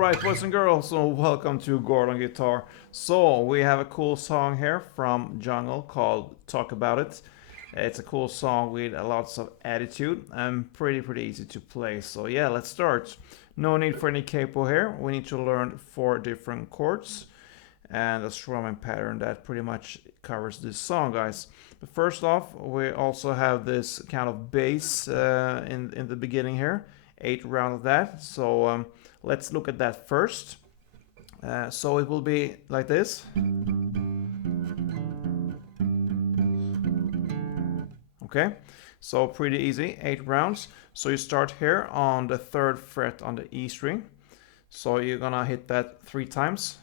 Alright, boys and girls, so welcome to Gordon Guitar. So, we have a cool song here from Jungle called Talk About It. It's a cool song with lots of attitude and pretty easy to play. So yeah, let's start. No need for any capo here. We need to learn 4 different chords and a strumming pattern that pretty much covers this song, guys. But first off, we also have this kind of bass in the beginning here. 8 rounds of that. So let's look at that first. So it will be like this. Okay, so pretty easy, 8 rounds. So you start here on the 3rd fret on the E string. So you're gonna hit that 3 times.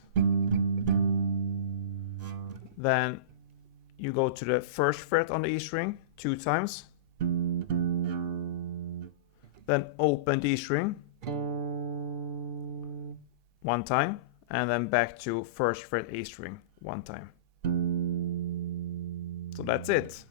Then you go to the 1st fret on the E string 2 times. Then open D string 1 time, and then back to 1st fret E string 1 time. So that's it.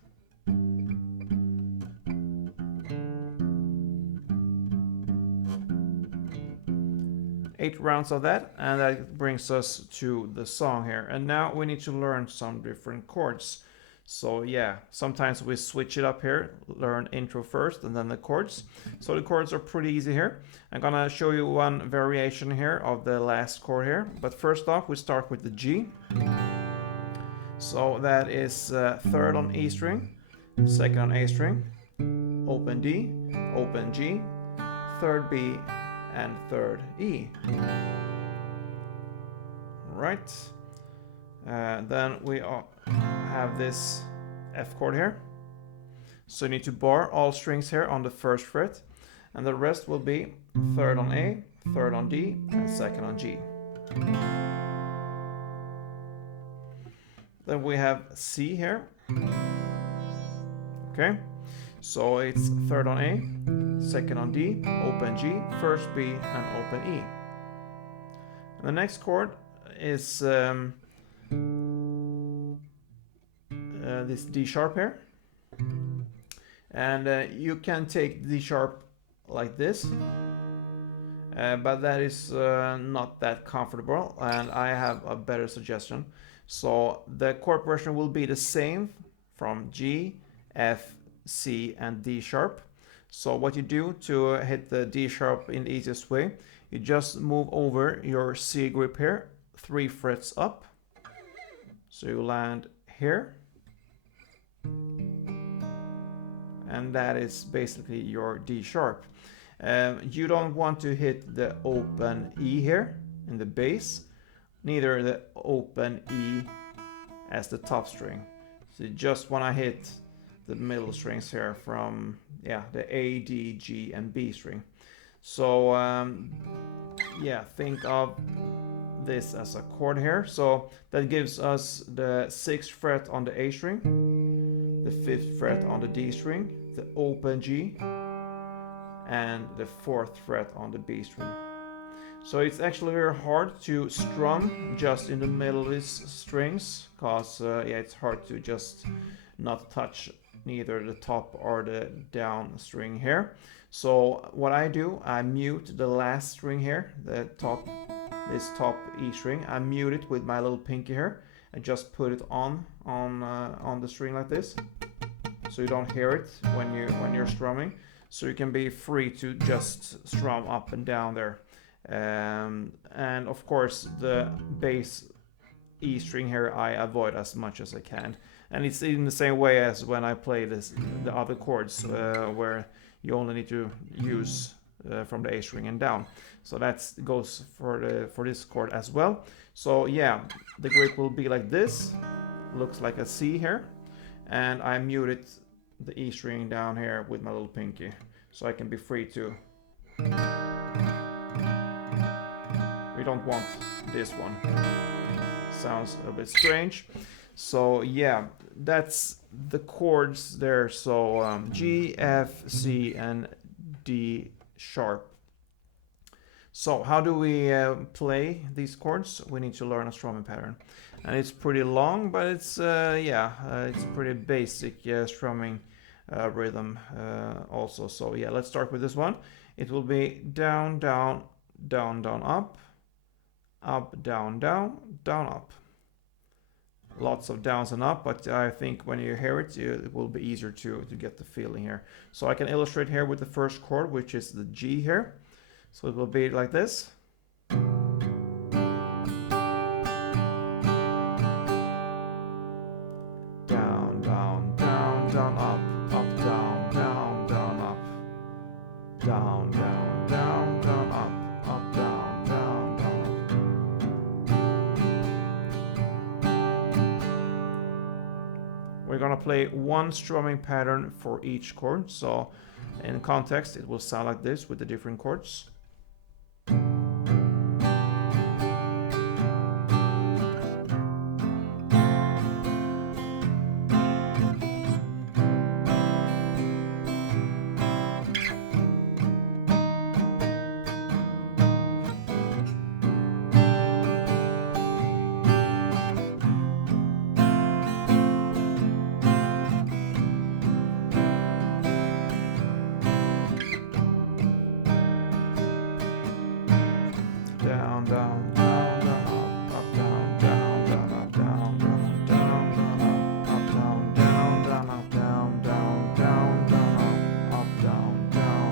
Eight rounds of that, and that brings us to the song here. And now we need to learn some different chords. So yeah, sometimes we switch it up here, learn intro first and then the chords. So the chords are pretty easy here. I'm gonna show you one variation here of the last chord here. But first off, we start with the G. So that is 3rd on E string, 2nd on A string, open D, open G, 3rd B, and 3rd E. Right. Then we have this F chord here. So you need to bar all strings here on the 1st fret, and the rest will be 3rd on A, 3rd on D, and 2nd on G. Then we have C here. Okay, so it's 3rd on A, 2nd on D, open G, 1st B, and open E. And the next chord is this D sharp here. And you can take D sharp like this, but that is not that comfortable, and I have a better suggestion. So the chord progression will be the same from G, F, C, and D sharp. So what you do to hit the D sharp in the easiest way, you just move over your C grip here 3 frets up. So you land here. And that is basically your D sharp. You don't want to hit the open E here in the bass, neither the open E as the top string. So you just want to hit the middle strings here from the A, D, G, and B string. So yeah, think of this as a chord here. So that gives us the 6th fret on the A string, the 5th fret on the D string, the open G, and the 4th fret on the B string. So it's actually very hard to strum just in the middle of these strings, because it's hard to just not touch neither the top or the down string here. So what I do, I mute the last string here, this top E string. I mute it with my little pinky here and just put it on the string like this, so you don't hear it when you're strumming. So you can be free to just strum up and down there. And of course the bass E string here I avoid as much as I can. And it's in the same way as when I play the other chords, where you only need to use from the A string and down. So that goes for this chord as well. So yeah, the grip will be like this. Looks like a C here. And I muted the E string down here with my little pinky, so I can be free to. We don't want this one. Sounds a bit strange. So yeah, that's the chords there. So G, F, C, and D sharp. So how do we play these chords? We need to learn a strumming pattern, and it's pretty long, but it's it's pretty basic strumming rhythm also. So yeah, let's start with this one. It will be down, down, down, down, up, up, down, down, down, up. Lots of downs and up, but I think when you hear it, it will be easier to get the feeling here. So I can illustrate here with the first chord, which is the G here. So it will be like this. Down, down, down, down, up, up, down, down, down, up. Down, down, down, down, up, up, down, down, down, up. We're gonna play one strumming pattern for each chord. So in context, it will sound like this with the different chords. Down, down, down, down, up, down, down, down, up, down, down, down, down, up, down, down, down, up, down, down, down, down, up, down, down,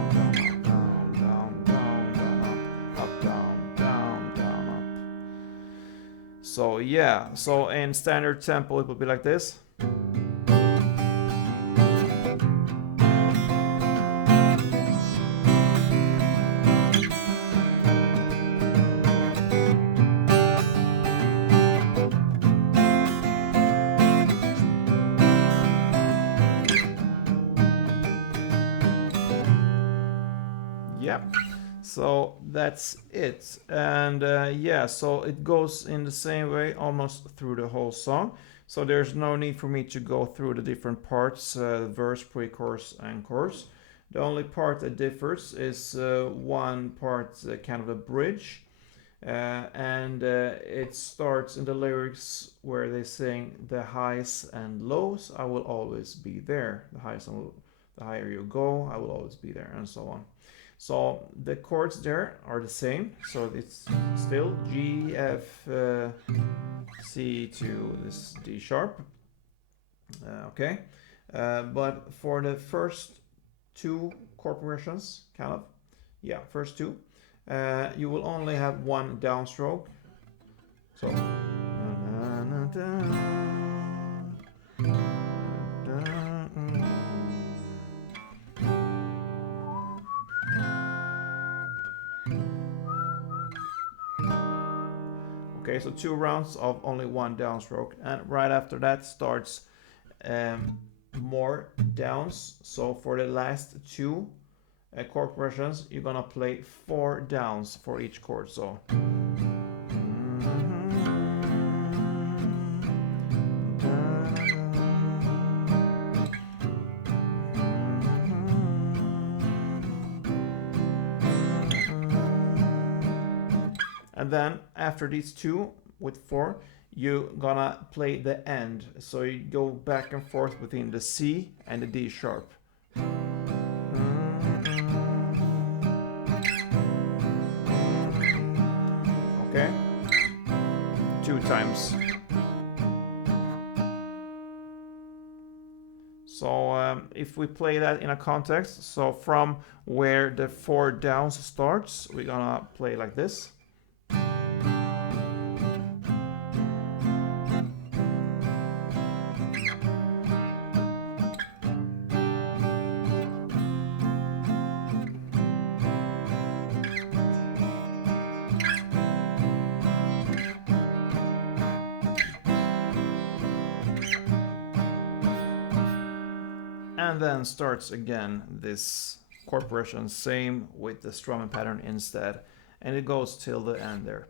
down, down, down, up, down, down, down, up. So yeah, so in standard tempo it will be like this. Yep, so that's it. And yeah, so it goes in the same way almost through the whole song. So there's no need for me to go through the different parts, verse, pre-chorus, and chorus. The only part that differs is one part, kind of a bridge. And it starts in the lyrics where they sing the highs and lows, I will always be there. The highs and the higher you go, I will always be there, and so on. So the chords there are the same. So it's still G, F, C to this D sharp. Okay. But for the first two chord progressions, kind of, yeah, first two, you will only have one downstroke. So. Okay, so 2 rounds of only one downstroke, and right after that starts more downs. So for the last two chord progressions, you're gonna play 4 downs for each chord. So and then after these two with 4, you're gonna play the end. So you go back and forth between the C and the D sharp. Okay? 2 times. So if we play that in a context, so from where the 4 downs starts, we're gonna play like this. And then starts again this chord progression, same with the strumming pattern instead, and it goes till the end there.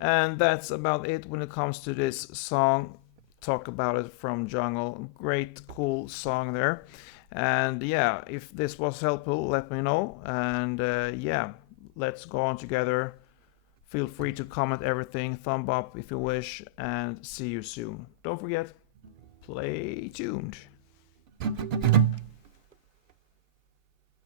And that's about it when it comes to this song. Talk about it from Jungle. Great, cool song there. And yeah, if this was helpful, let me know. And yeah, let's go on together. Feel free to comment everything, thumb up if you wish, and see you soon. Don't forget, play tuned.